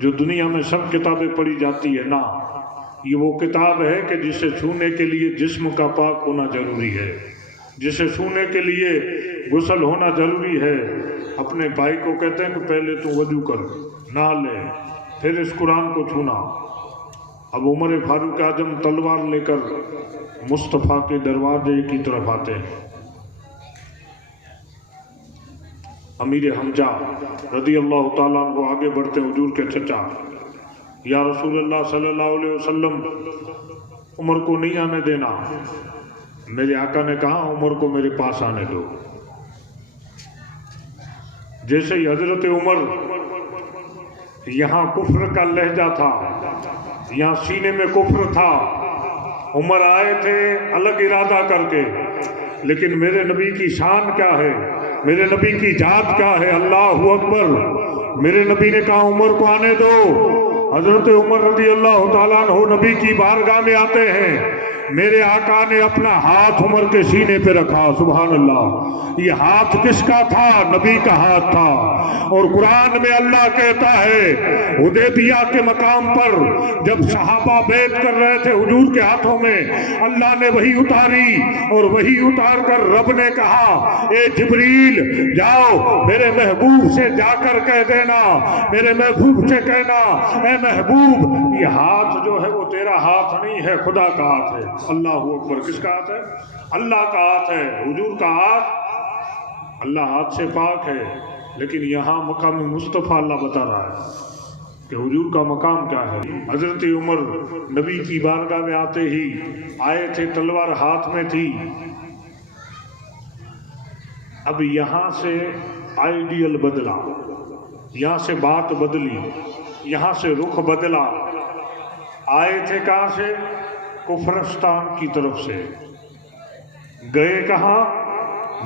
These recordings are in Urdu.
جو دنیا میں سب کتابیں پڑھی جاتی ہے، نہ، یہ وہ کتاب ہے کہ جسے چھونے کے لیے جسم کا پاک ہونا ضروری ہے، جسے چھونے کے لیے غسل ہونا ضروری ہے۔ اپنے بھائی کو کہتے ہیں کہ پہلے تو وضو کر، نہا لے، پھر اس قرآن کو چھونا۔ اب عمر فاروق اعظم تلوار لے کر مصطفیٰ کے دروازے کی طرف آتے ہیں۔ امیر حمزہ رضی اللہ تعالیٰ عنہ آگے بڑھتے ہیں، حضور کے چچا، یا رسول اللہ صلی اللہ علیہ وسلم، عمر کو نہیں آنے دینا۔ میرے آقا نے کہا عمر کو میرے پاس آنے دو۔ جیسے ہی حضرت عمر، یہاں کفر کا لہجہ تھا، یہاں سینے میں کفر تھا، عمر آئے تھے الگ ارادہ کر کے، لیکن میرے نبی کی شان کیا ہے، میرے نبی کی ذات کیا ہے، اللہ اکبر۔ میرے نبی نے کہا عمر کو آنے دو۔ حضرت عمر رضی اللہ تعالیٰ عنہ نبی کی بارگاہ میں آتے ہیں، میرے آقا نے اپنا ہاتھ عمر کے سینے پہ رکھا، سبحان اللہ۔ یہ ہاتھ کس کا تھا؟ نبی کا ہاتھ تھا۔ اور قرآن میں اللہ کہتا ہے حدیبیہ کے مقام پر جب صحابہ بیعت کر رہے تھے حضور کے ہاتھوں میں، اللہ نے وحی اتاری، اور وحی اتار کر رب نے کہا اے جبریل جاؤ میرے محبوب سے جا کر کہہ دینا، میرے محبوب سے کہنا اے محبوب یہ ہاتھ جو ہے وہ تیرا ہاتھ نہیں ہے، خدا کا ہاتھ ہے۔ اللہ اکبر۔ کس کا ہاتھ ہے؟ اللہ کا ہاتھ ہے، حضور کا ہاتھ۔ اللہ ہاتھ سے پاک ہے، لیکن یہاں مقام مصطفیٰ اللہ بتا رہا ہے کہ حضور کا مقام کیا ہے۔ حضرت عمر نبی کی بارگاہ میں آتے ہی آئے تھے، تلوار ہاتھ میں تھی۔ اب یہاں سے آئیڈیل بدلا، یہاں سے بات بدلی، یہاں سے رخ بدلا۔ آئے تھے کہاں سے؟ کفرستان کی طرف سے، گئے کہاں؟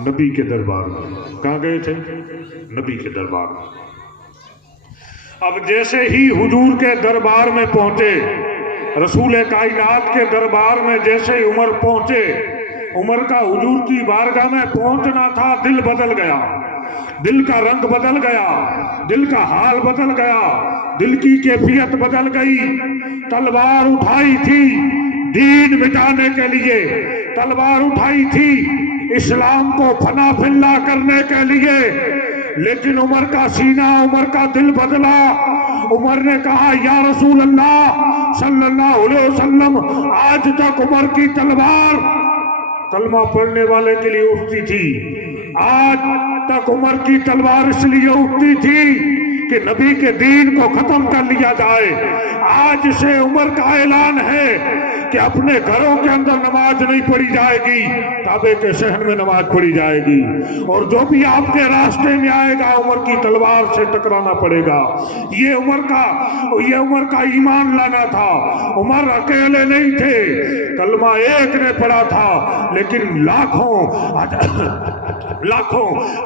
نبی کے دربار میں۔ کہاں گئے تھے؟ نبی کے دربار میں۔ اب جیسے ہی حضور کے دربار میں پہنچے، رسول کائنات کے دربار میں جیسے ہی عمر پہنچے، عمر کا حضور کی بارگاہ میں پہنچنا تھا، دل بدل گیا، دل کا رنگ بدل گیا، دل کا حال بدل گیا، دل کی کیفیت بدل گئی۔ تلوار اٹھائی تھی دین مٹانے کے لیے، تلوار اٹھائی تھی اسلام کو فنا فلا کرنے کے لیے، لیکن عمر کا سینہ، عمر کا دل بدلا۔ عمر نے کہا یا رسول اللہ صلی اللہ علیہ وسلم، آج تک عمر کی تلوار کلمہ پڑھنے والے کے لیے اٹھتی تھی، آج تک عمر کی تلوار اس لیے اٹھتی تھی کہ نبی کے دین کو ختم کر لیا جائے۔ آج سے عمر کا اعلان ہے کہ اپنے گھروں کے اندر نماز نہیں پڑھی جائے گی، کعبے کے شہر میں نماز پڑھی جائے گی، اور جو بھی آپ کے راستے میں آئے گا عمر کی تلوار سے ٹکرانا پڑے گا۔ یہ عمر کا ایمان لانا تھا۔ عمر اکیلے نہیں تھے، کلمہ ایک نے پڑھا تھا، لیکن لاکھوں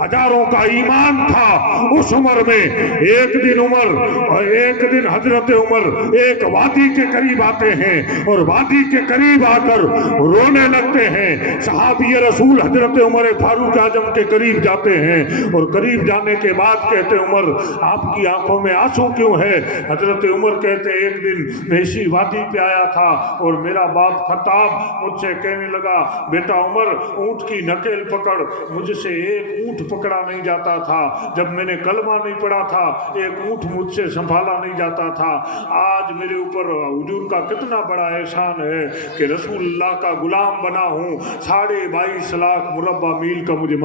ہزاروں کا ایمان تھا اس عمر میں۔ ایک دن حضرت عمر ایک وادی کے قریب آتے ہیں، اور وادی کے قریب آ کر رونے لگتے ہیں۔ صحابی رسول حضرت عمر فاروق اعظم کے قریب جاتے ہیں، اور قریب جانے کے بعد کہتے عمر آپ کی آنکھوں میں آنسو کیوں ہے؟ حضرت عمر کہتے ایک دن میں اسی وادی پہ آیا تھا، اور میرا باپ خطاب مجھ سے کہنے لگا بیٹا عمر اونٹ کی نکیل پکڑ، مجھ سے ایک اونٹ پکڑا نہیں جاتا تھا، جب میں نے کلمہ نہیں پڑھا تھا ایک اونٹ مجھ سے سنبھالا نہیں جاتا تھا۔ آج میرے اوپر حضور کا کتنا بڑا احسان ہے کہ رسول اللہ کا غلام بنا ہوں، 22.5 لاکھ مربع میل کا مجھے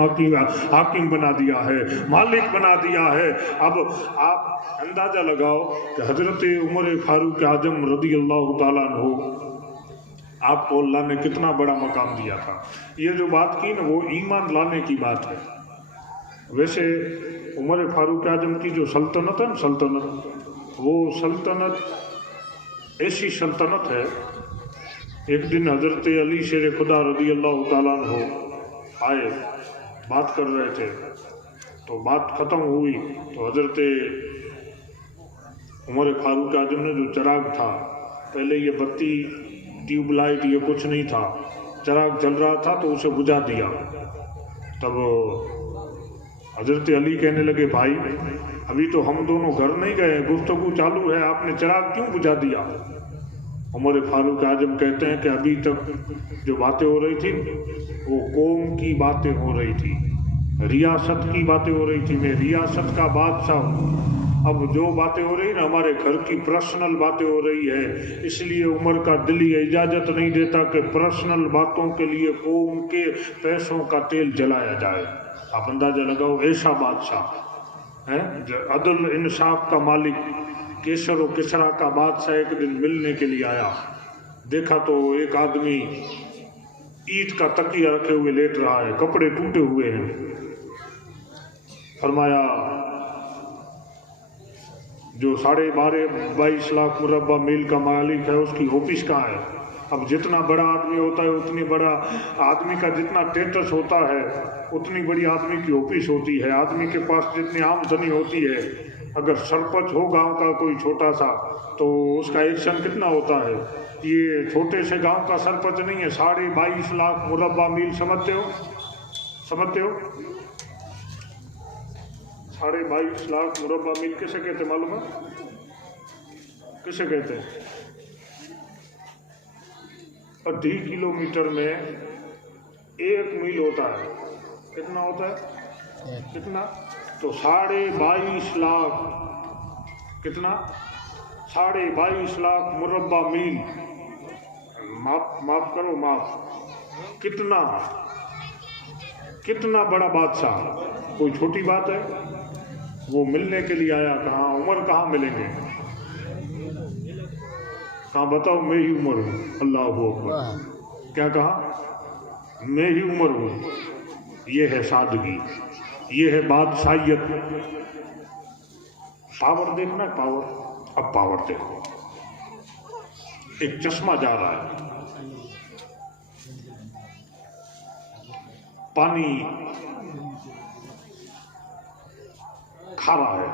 حاکم بنا دیا ہے، مالک بنا دیا ہے۔ اب آپ اندازہ لگاؤ کہ حضرت عمر فاروق اعظم رضی اللہ تعالیٰ عنہ آپ کو اللہ نے کتنا بڑا مقام دیا تھا۔ یہ جو بات کی نا وہ ایمان لانے کی بات ہے۔ ویسے عمر فاروق اعظم کی جو سلطنت ہے سلطنت، وہ سلطنت ایسی سلطنت ہے، ایک دن حضرت علی شیر خدا رضی اللہ تعالیٰ عنہ آئے، بات کر رہے تھے، تو بات ختم ہوئی تو حضرت عمر فاروق اعظم نے جو چراغ تھا، پہلے یہ بتی ٹیوب لائٹ یہ کچھ نہیں تھا، چراغ جل رہا تھا تو اسے بجھا دیا۔ تب حضرت علی کہنے لگے بھائی ابھی تو ہم دونوں گھر نہیں گئے، گفتگو چالو ہے، آپ نے چراغ کیوں بجھا دیا؟ عمر فاروق اعظم کہتے ہیں کہ ابھی تک جو باتیں ہو رہی تھی وہ قوم کی باتیں ہو رہی تھی، ریاست کی باتیں ہو رہی تھی، میں ریاست کا بادشاہ ہوں۔ اب جو باتیں ہو رہی نا ہمارے گھر کی پرسنل باتیں ہو رہی ہے، اس لیے عمر کا دل یہ اجازت نہیں دیتا کہ پرسنل باتوں کے لیے قوم کے پیسوں کا تیل جلایا جائے۔ آپ اندازہ لگاؤ، ایسا بادشاہ ہے، عدل انصاف کا مالک، کیسر و کسرا کا بادشاہ ایک دن ملنے کے لیے آیا، دیکھا تو ایک آدمی اینٹ کا تکیہ رکھے ہوئے لیٹ رہا ہے، کپڑے ٹوٹے ہوئے ہیں۔ فرمایا جو 22.5 لاکھ مربع میل کا مالک ہے اس کی آفس کہاں ہے؟ اب جتنا بڑا آدمی ہوتا ہے اتنی بڑا آدمی کا جتنا ٹیٹس ہوتا ہے اتنی بڑی آدمی کی آفس ہوتی ہے، آدمی کے پاس جتنی آمدنی ہوتی ہے، اگر سرپنچ ہو گاؤں کا کوئی چھوٹا سا تو اس کا ایکشن کتنا ہوتا ہے؟ یہ چھوٹے سے گاؤں کا سرپنچ نہیں ہے، 22.5 لاکھ مربع میل سمجھتے ہو؟ 22.5 لاکھ مربع میل کسے کہتے معلوم ہے؟ کسے کہتے ہیں؟ 10 کلومیٹر میں 1 میل ہوتا ہے، کتنا ہوتا ہے؟ کتنا؟ تو 22.5 لاکھ، کتنا؟ 22.5 لاکھ مربع میل، معاف کرو معاف، کتنا بڑا بادشاہ، کوئی چھوٹی بات ہے؟ وہ ملنے کے لیے آیا، کہاں عمر کہاں ملیں گے؟ کہاں بتاؤ، میں ہی عمر ہوں۔ اللہ اکبر، کیا کہا؟ میں ہی عمر ہوں۔ یہ ہے سادگی، یہ ہے بادشاہیت۔ پاور دیکھنا ہے، پاور۔ اب پاور دیکھو، ایک چشمہ جا رہا ہے، پانی کھا رہا ہے۔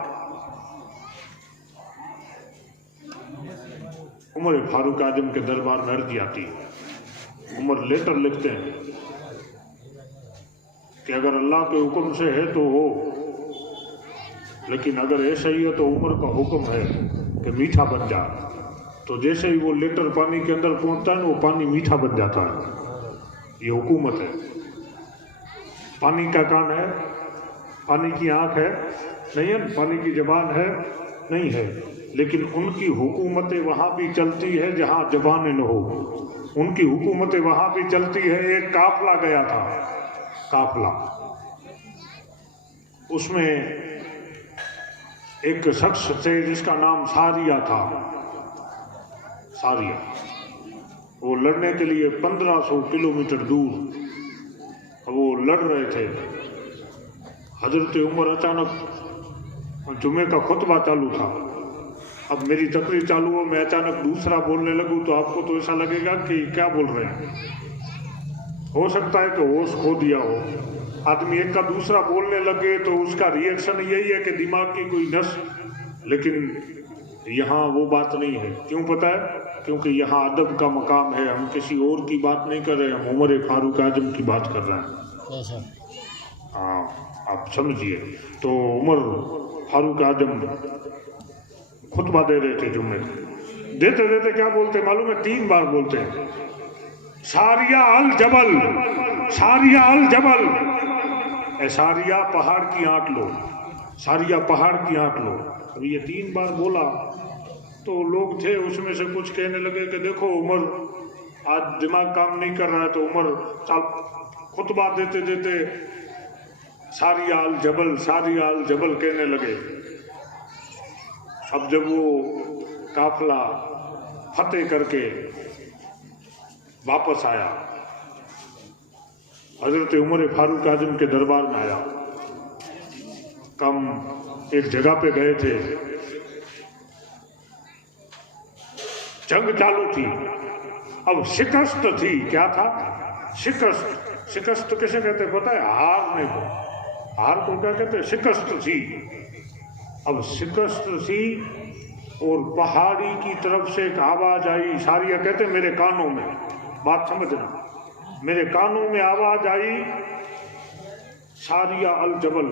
عمر فاروق اعظم کے دربار میں عرضی آتی ہے، عمر لیٹر لکھتے ہیں کہ اگر اللہ کے حکم سے ہے تو ہو، لیکن اگر ایسا ہی ہے تو عمر کا حکم ہے کہ میٹھا بن جا۔ تو جیسے ہی وہ لیٹر پانی کے اندر پہنچتا ہے نا، وہ پانی میٹھا بن جاتا ہے۔ یہ حکومت ہے۔ پانی کا کان ہے، پانی کی آنکھ ہے نہیں ہے، پانی کی زبان ہے نہیں ہے، لیکن ان کی حکومتیں وہاں بھی چلتی ہے جہاں زبانیں نہ ہو۔ ان کی حکومتیں وہاں بھی چلتی ہے۔ ایک قافلہ گیا تھا، قافلہ، اس میں ایک شخص تھے جس کا نام ساریہ تھا، ساریہ۔ وہ لڑنے کے لیے 1500 کلومیٹر دور وہ لڑ رہے تھے۔ حضرت عمر اچانک، جمعے کا خطبہ چالو تھا، اب میری تقریر چالو ہو، میں اچانک دوسرا بولنے لگوں تو آپ کو تو ایسا لگے گا کہ کیا بول رہے ہیں۔ ہو سکتا ہے کہ ہوش کھو دیا ہو آدمی، ایک کا دوسرا بولنے لگے تو اس کا ری ایکشن یہی ہے کہ دماغ کی کوئی نس، لیکن یہاں وہ بات نہیں ہے۔ کیوں پتہ ہے؟ کیونکہ یہاں ادب کا مقام ہے، ہم کسی اور کی بات نہیں کر رہے، ہم عمر فاروق اعظم کی بات کر رہے ہیں۔ ہاں آپ سمجھیے۔ تو عمر فاروق اعظم خطبہ دے رہے تھے جمعے، دیتے دیتے کیا بولتے معلوم ہے؟ 3 بار بولتے ہیں، ساریہ الجبل، ساریہ الجبل، اے ساریہ پہاڑ کی آنٹ لو، ساریہ پہاڑ کی آنٹ لو۔ اب یہ 3 بار بولا تو لوگ تھے اس میں سے کچھ کہنے لگے کہ دیکھو عمر آج دماغ کام نہیں کر رہا ہے، تو عمر خطبہ دیتے دیتے ساریہ الجبل، ساریہ الجبل کہنے لگے۔ اب جب وہ قافلہ فتح کر کے واپس آیا، حضرت عمر فاروق اعظم کے دربار میں آیا، کم ایک جگہ پہ گئے تھے، جنگ چالو تھی، اب شکست تھی۔ کیا تھا؟ شکست۔ شکست کسے کہتے پتہ ہے؟ ہارنے کو۔ ہار کو کیا کہتے ہیں؟ شکست تھی۔ اب شکست تھی اور پہاڑی کی طرف سے ایک آواز آئی، ساریہ کہتے ہیں میرے کانوں میں، بات سمجھنا، میرے کانوں میں آواز آئی، ساریہ الجبل،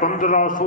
1500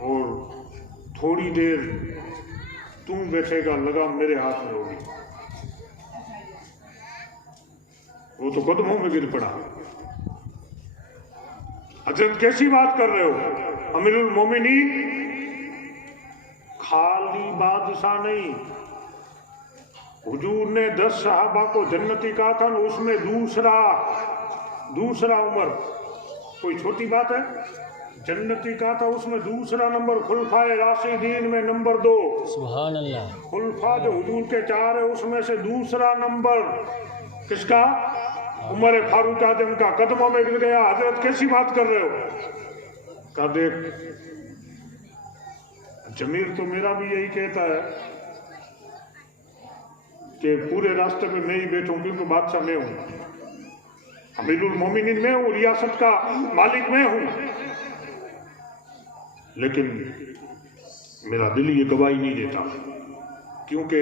اور تھوڑی دیر تم بیٹھے گا، لگام میرے ہاتھ میں ہوگی. وہ تو قدموں میں گر پڑا. حضرت کیسی بات کر رہے ہو امیر المومنین؟ خالی بادشاہ نہیں، حضور نے 10 صحابہ کو جنتی کہا تھا، اس میں دوسرا عمر، کوئی چھوٹی بات ہے؟ جنتی کہا تھا، اس میں دوسرا نمبر خلفائے راشدین میں نمبر 2. سبحان اللہ. خلفاء جو حضور کے 4 ہے اس میں سے دوسرا نمبر کس کا؟ عمر فاروق اعظم کا. قدموں میں گر گیا. حضرت کیسی بات کر رہے ہو؟ کہا دیکھ ضمیر تو میرا بھی یہی کہتا ہے کہ پورے راستے میں میں ہی بیٹھوں، کیونکہ بادشاہ میں ہوں، امیر المومنین میں ہوں، ریاست کا مالک میں ہوں، لیکن میرا دل یہ گواہی نہیں دیتا، کیونکہ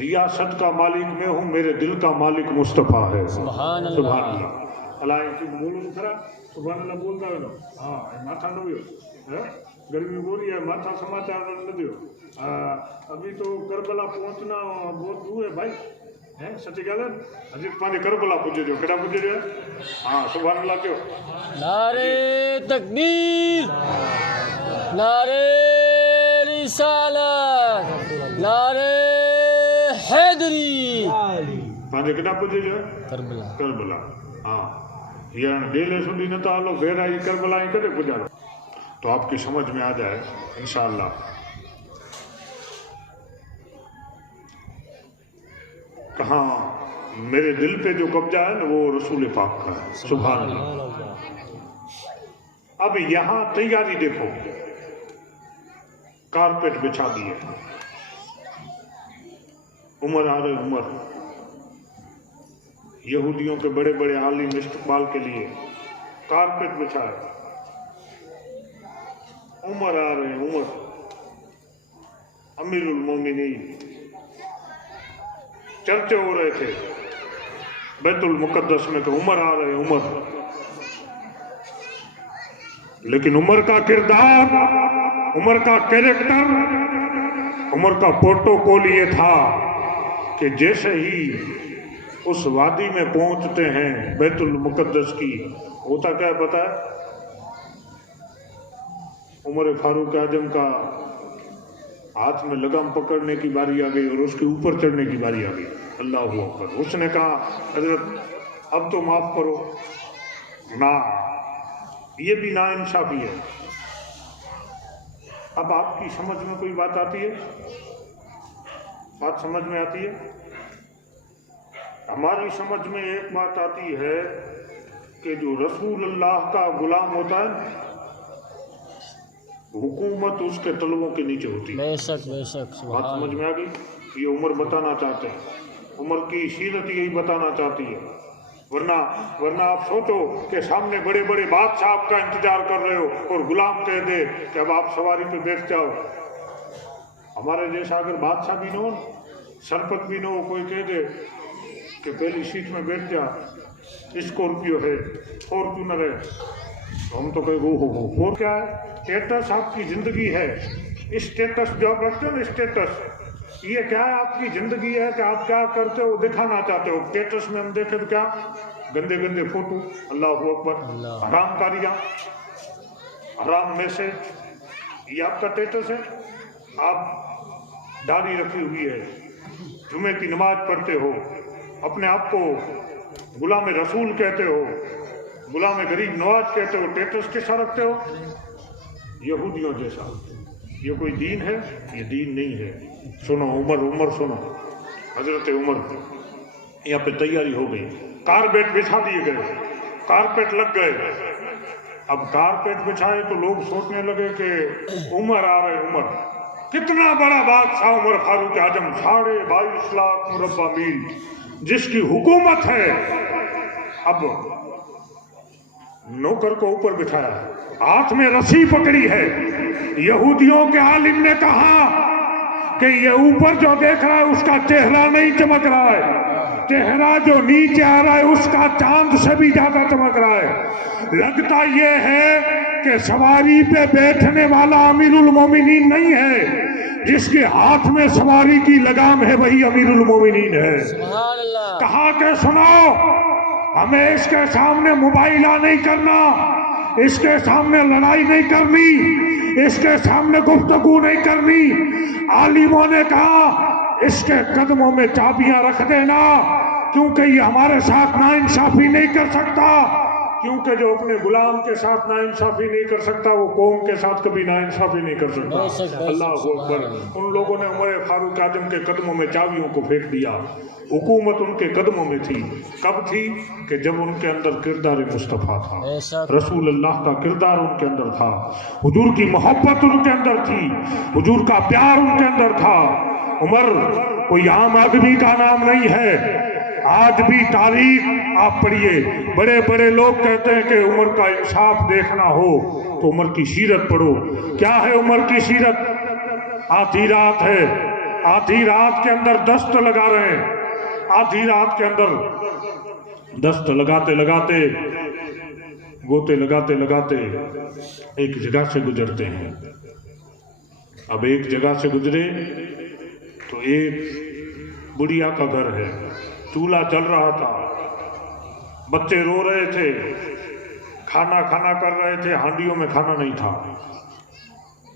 ریاست کا مالک میں ہوں، میرے دل کا مالک مصطفیٰ ہے. سبحان اللہ. سبحان اللہ. اللہ بولو خرا سبحان اللہ بولتا ہے نا. ہاں ماتھا نہ ہوئے گرمی ہو رہی ہے، ماتھا سماچار نہ دیو. ابھی تو کربلا پہنچنا بہت دور ہے بھائی. سچی گل ہے. حضرت پانچ کربلا پہنچے جو کہڑا پہنچے جو. ہاں سبحان اللہ کیوں. نعرے تکبیر، نعرے رسالت، نعرے حیدری. پانچ کہڑا پہنچے جو کربلا. ہاں یہ ڈیلے سنی نہ تو آلو گھر آئی کربلا ہی کدے پہنچا لو. تو آپ کی سمجھ میں آ جائے انشاءاللہ. کہاں میرے دل پہ جو قبضہ ہے نا وہ رسول پاک کا ہے. سبحان اللہ. اب یہاں تیاری دیکھو، کارپیٹ بچھا دیے، عمر آ رہے عمر، یہودیوں کے بڑے بڑے عالم استقبال کے لیے کارپیٹ بچھائے. عمر آ رہے عمر، امیر المومنین. چرچے ہو رہے تھے بیت المقدس میں کہ عمر آ رہے عمر، لیکن عمر کا کردار، عمر کا کیریکٹر، عمر کا پروٹوکول یہ تھا کہ جیسے ہی اس وادی میں پہنچتے ہیں بیت المقدس کی، ہوتا کیا ہے پتہ ہے؟ عمر فاروق اعظم کا ہاتھ میں لگام پکڑنے کی باری آ گئی اور اس کے اوپر چڑھنے کی باری آ گئی. اللہ اکبر. اس نے کہا حضرت اب تو معاف کرو. نہ، یہ بھی نا انصافی ہے. اب آپ کی سمجھ میں کوئی بات آتی ہے؟ بات سمجھ میں آتی ہے؟ ہماری سمجھ میں ایک بات آتی ہے کہ جو رسول اللہ کا غلام ہوتا ہے حکومت اس کے تلووں کے نیچے ہوتی ہے. بے شک بے شک. بات سمجھ میں آ گئی؟ یہ عمر بتانا چاہتے ہیں، عمر کی سیرت یہی بتانا چاہتی ہے. ورنہ آپ سوچو کہ سامنے بڑے بڑے بادشاہ آپ کا انتظار کر رہے ہو اور غلام کہہ دے کہ اب آپ سواری پہ بیٹھ جاؤ. ہمارے جیسا اگر بادشاہ بھی نہ ہو، سرپت بھی نہ ہو، کوئی کہہ دے کہ پہلی سیٹ میں بیٹھ جا، اسکارپیو ہے، فارچونر ہے، تو ہم تو کہیں وہ اور کیا ہے؟ اسٹیٹس آپ کی زندگی ہے. اسٹیٹس جو آپ رکھتے ہو نا، اسٹیٹس یہ کیا ہے؟ آپ کی زندگی ہے کہ آپ کیا کرتے ہو دکھانا چاہتے ہو. اسٹیٹس میں ہم دیکھیں تو کیا گندے گندے فوٹو، اللہ اکبر، حرام کاریاں، حرام میسج، یہ آپ کا اسٹیٹس ہے. آپ داڑھی رکھی ہوئی ہے، جمعے کی نماز پڑھتے ہو، اپنے آپ کو غلام رسول کہتے ہو، غلام غریب نواز کہتے ہو، اسٹیٹس کیسا رکھتے ہو؟ یہودیوں جیسا. یہ کوئی دین ہے؟ یہ دین نہیں ہے. سنو عمر سنو. حضرت عمر یہاں پہ تیاری ہو گئی، کارپیٹ بچھا دیے گئے، کارپیٹ لگ گئے. اب کارپیٹ بچھائے تو لوگ سوچنے لگے کہ عمر آ رہے عمر. کتنا بڑا بادشاہ عمر فاروق اعظم، 22.5 لاکھ مربع میل جس کی حکومت ہے. اب نوکر کو اوپر بٹھایا، ہاتھ میں رسی پکڑی ہے. یہودیوں کے عالم نے کہا کہ یہ اوپر جو دیکھ رہا ہے اس کا چہرہ نہیں چمک رہا ہے، چہرہ جو نیچے آ رہا ہے اس کا چاند سے بھی زیادہ چمک رہا ہے. لگتا یہ ہے کہ سواری پہ بیٹھنے والا امیرُ المومنین نہیں ہے، جس کے ہاتھ میں سواری کی لگام ہے وہی امیرُ المومنین ہے۔ سبحان اللہ۔ کہا کہ سنو، ہمیں اس کے سامنے مباہلہ نہیں کرنا، اس کے سامنے لڑائی نہیں کرنی، اس کے سامنے گفتگو نہیں کرنی۔ عالموں نے کہا اس کے قدموں میں چابیاں رکھ دینا، کیونکہ یہ ہمارے ساتھ ناانصافی نہیں کر سکتا، کیونکہ جو اپنے غلام کے ساتھ ناانصافی نہیں کر سکتا وہ قوم کے ساتھ کبھی ناانصافی نہیں کر سکتا۔ اللہ اکبر۔ ان لوگوں نے عمر فاروق اعظم کے قدموں میں چابیوں کو پھینک دیا۔ حکومت ان کے قدموں میں تھی، کب تھی؟ کہ جب ان کے اندر کردار مصطفیٰ تھا، رسول اللہ کا کردار ان کے اندر تھا، حضور کی محبت ان کے اندر تھی، حضور کا پیار ان کے اندر تھا۔ عمر کوئی عام آدمی کا نام نہیں ہے۔ آج بھی تاریخ آپ پڑھیے، بڑے بڑے لوگ کہتے ہیں کہ عمر کا انصاف دیکھنا ہو تو عمر کی سیرت پڑھو۔ کیا ہے عمر کی سیرت؟ آدھی رات ہے، آدھی رات کے اندر دست لگا رہے ہیں، آدھی رات کے اندر دست لگاتے لگاتے، گوتے لگاتے لگاتے ایک جگہ سے گزرتے ہیں۔ اب ایک جگہ سے گزرے تو ایک بڑھیا کا گھر ہے، چولہا چل رہا تھا، بچے رو رہے تھے، کھانا کر رہے تھے، ہانڈیوں میں کھانا نہیں تھا۔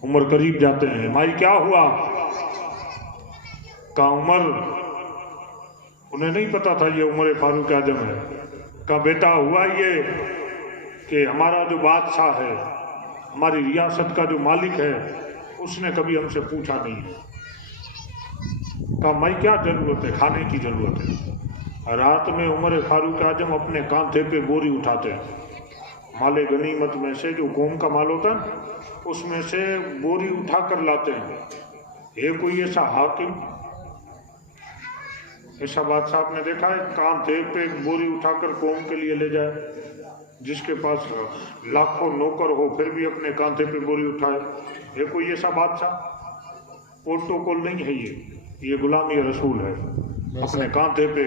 عمر قریب جاتے ہیں، مائی کیا ہوا؟ کہا عمر، انہیں نہیں پتا تھا یہ عمر فاروق اعظم ہے۔ کہا بیٹا ہوا یہ کہ ہمارا جو بادشاہ ہے، ہماری ریاست کا جو مالک ہے، اس نے کبھی ہم سے پوچھا نہیں۔ کہا مائی کیا ضرورت ہے؟ کھانے کی ضرورت ہے۔ رات میں عمر فاروق اعظم اپنے کاندھے پہ بوری اٹھاتے ہیں، مال غنیمت میں سے جو قوم کا مال ہوتا ہے اس میں سے بوری اٹھا کر لاتے ہیں۔ یہ کوئی ایسا حاکم، ایسا بادشاہ آپ نے دیکھا ہے کاندھے پہ ایک بوری اٹھا کر قوم کے لیے لے جائے؟ جس کے پاس لاکھوں نوکر ہو پھر بھی اپنے کاندھے پہ بوری اٹھائے؟ یہ کوئی ایسا بادشاہ؟ پروٹوکول نہیں ہے، یہ غلامی رسول ہے۔ اپنے کاندھے پہ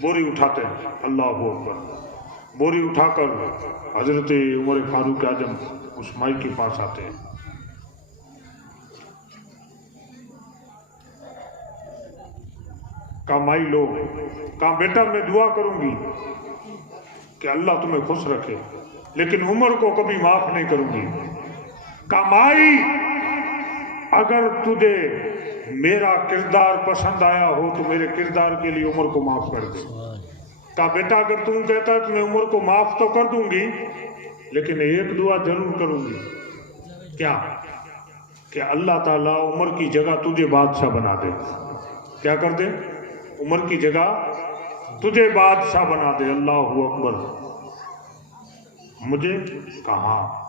بوری اٹھاتے ہیں، اللہ اکبر۔ بوری اٹھا کر حضرت عمر فاروق اعظم اس مائی کے پاس آتے ہیں۔ کہا مائی لو۔ کہا بیٹا میں دعا کروں گی کہ اللہ تمہیں خوش رکھے، لیکن عمر کو کبھی معاف نہیں کروں گی۔ کہا مائی اگر تجھے میرا کردار پسند آیا ہو تو میرے کردار کے لیے عمر کو معاف کر دے۔ کہا بیٹا اگر تم کہتا ہے تو میں عمر کو معاف تو کر دوں گی، لیکن ایک دعا ضرور کروں گی۔ کیا؟ کہ اللہ تعالیٰ عمر کی جگہ تجھے بادشاہ بنا دے۔ کیا کر دے؟ عمر کی جگہ تجھے بادشاہ بنا دے۔ اللہ اکبر۔ مجھے کہا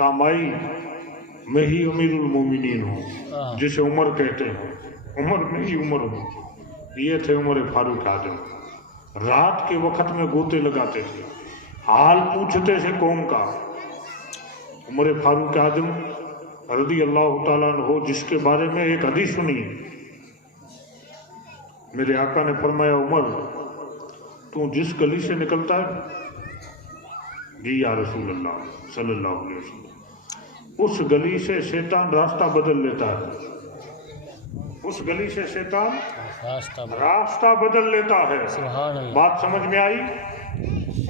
مائی میں ہی امیر المومنین ہوں جسے عمر کہتے ہیں، عمر میں ہی عمر ہوں۔ یہ تھے عمر فاروق اعظم، رات کے وقت میں گوتے لگاتے تھے، حال پوچھتے تھے قوم کا۔ عمر فاروق اعظم رضی اللہ تعالیٰ عنہ، جس کے بارے میں ایک حدیث سنی، میرے آقا نے فرمایا عمر تو جس گلی سے نکلتا ہے، جی یا رسول اللہ صلی اللہ علیہ وسلم، اس گلی سے شیطان راستہ بدل لیتا ہے، اس گلی سے شیطان راستہ بدل لیتا ہے۔ بات سمجھ میں آئی؟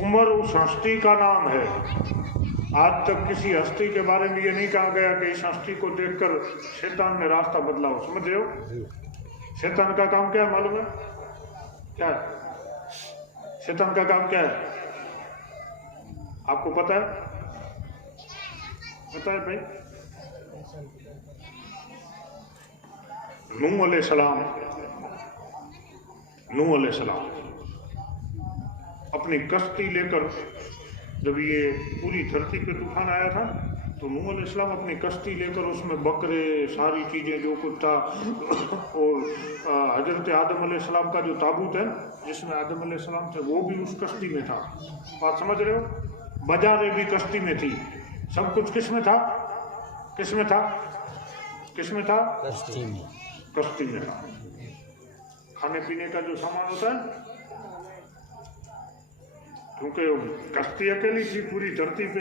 عمر اس ہستی کا نام ہے۔ آج تک کسی ہستی کے بارے میں یہ نہیں کہا گیا کہ اس ہستی کو دیکھ کر شیطان نے راستہ بدلا ہو۔ سمجھ رہے ہو؟ شیطان کا کام کیا ہے معلوم ہے؟ کیا ہے شیطان کا کام؟ کیا ہے آپ کو پتا ہے؟ پتا ہے بھائی؟ نوح علیہ السلام اپنی کشتی لے کر، جب یہ پوری دھرتی پہ طوفان آیا تھا تو نوح علیہ السلام اپنی کشتی لے کر اس میں بکرے ساری چیزیں جو کچھ تھا، اور حضرت آدم علیہ السلام کا جو تابوت ہے جس میں آدم علیہ السلام تھے وہ بھی اس کشتی میں تھا۔ بات سمجھ رہے ہو؟ بازاریں بھی کشتی میں تھی، سب کچھ کس میں تھا؟ کس میں تھا؟ کس میں تھا؟ کشتی میں تھا۔ کھانے پینے کا جو سامان ہوتا ہے، کیونکہ کشتی اکیلی تھی پوری دھرتی پہ،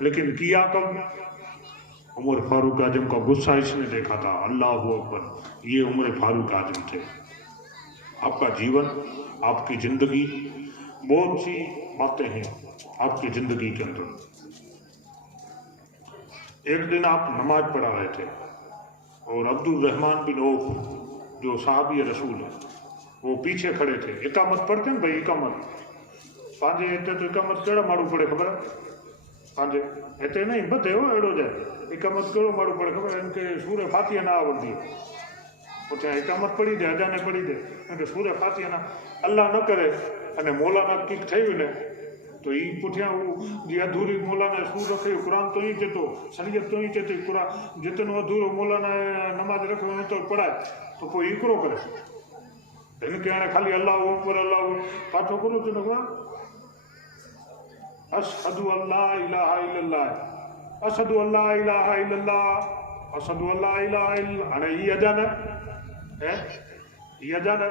لیکن کیا کب؟ عمر فاروق اعظم کا غصہ اس نے دیکھا تھا. اللہ اکبر، یہ عمر فاروق اعظم تھے. آپ کا جیون، آپ کی زندگی، بہت سی باتیں ہیں آپ کی زندگی کے اندر. ایک دن آپ نماز پڑھا رہے تھے اور عبد الرحمن بن عوف جو صحابی رسول ہیں وہ پیچھے کھڑے تھے. اقامت پڑھتے ہیں بھائی، اقامت پانچے ایتے تو اقامت کیڑا ماڑو پڑے خبر ہے؟ پانچے ایتے نہیں بدے ہو ایڑو جائے اقامت کیڑو ماڑو پڑے خبر ہے؟ ان کے سورہ فاتحہ نہ آوڑ دی پوچھا اقامت پڑھی دے اجانے پڑھی دے ان کے سورہ فاتحہ نہ اللہ نہ کرے અને મોલાના કીક થયું ને તો એ પૂછ્યા જે અધૂરી મોલાના શું રખે કુરાન તો અહીં ચેતો શરીયત તો અહીં ચેતી કુરાન જેતનો અધૂરો મોલાના નમાજ રખે તો પડાય તો કોઈ ઈકરો કરે એને કે આને ખાલી અલ્લાહ અલ્લાહ પાછો કરું છું ને અશહદુ અલ્લા ઇલાહા ઇલ્લલ્લાહ અશહદુ અલ્લા ઇલાહા ઇલ્લલ્લાહ અશહદુ અલ્લા ઇલાહા ઇલ્લલ્લાહ અને એ અજાને હે એ અજાને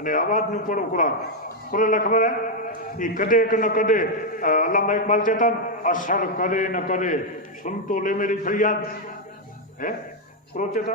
અને અવાજનું પડો કુરાન કુરાન ખબર હે એ કદે કે ન કદે અલ્લામા ઇકબાલ કહેતા અસર કરે ન કરે સુન તો લે મેરી ફરિયાદ હે ક્રોચેતા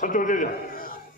સચો દે જા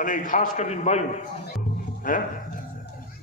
અને ખાસ કરીને ભાઈ હે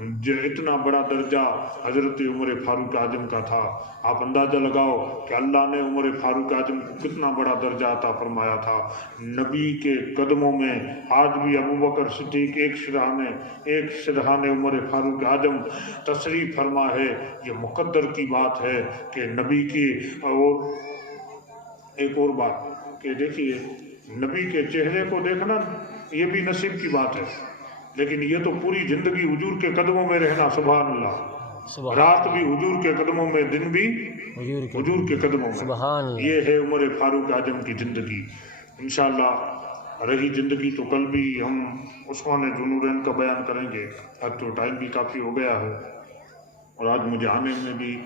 جو اتنا بڑا درجہ حضرت عمر فاروق اعظم کا تھا. آپ اندازہ لگاؤ کہ اللہ نے عمر فاروق اعظم کو کتنا بڑا درجہ عطا فرمایا تھا. نبی کے قدموں میں آج بھی ابو بکر صدیق ایک شرحان عمر فاروق اعظم تشریف فرما ہے. یہ مقدر کی بات ہے کہ نبی کی. اور ایک اور بات کہ دیکھیے نبی کے چہرے کو دیکھنا یہ بھی نصیب کی بات ہے، لیکن یہ تو پوری زندگی حضور کے قدموں میں رہنا. سبحان اللہ. رات بھی حضور کے قدموں میں، دن بھی حضور کے قدموں میں. سبحان اللہ. یہ ہے عمر فاروق اعظم کی زندگی. انشاءاللہ رہی زندگی تو کل بھی ہم عثمان ذوالنورین کا بیان کریں گے. اب تو ٹائم بھی کافی ہو گیا ہے اور آج مجھے آنے میں بھی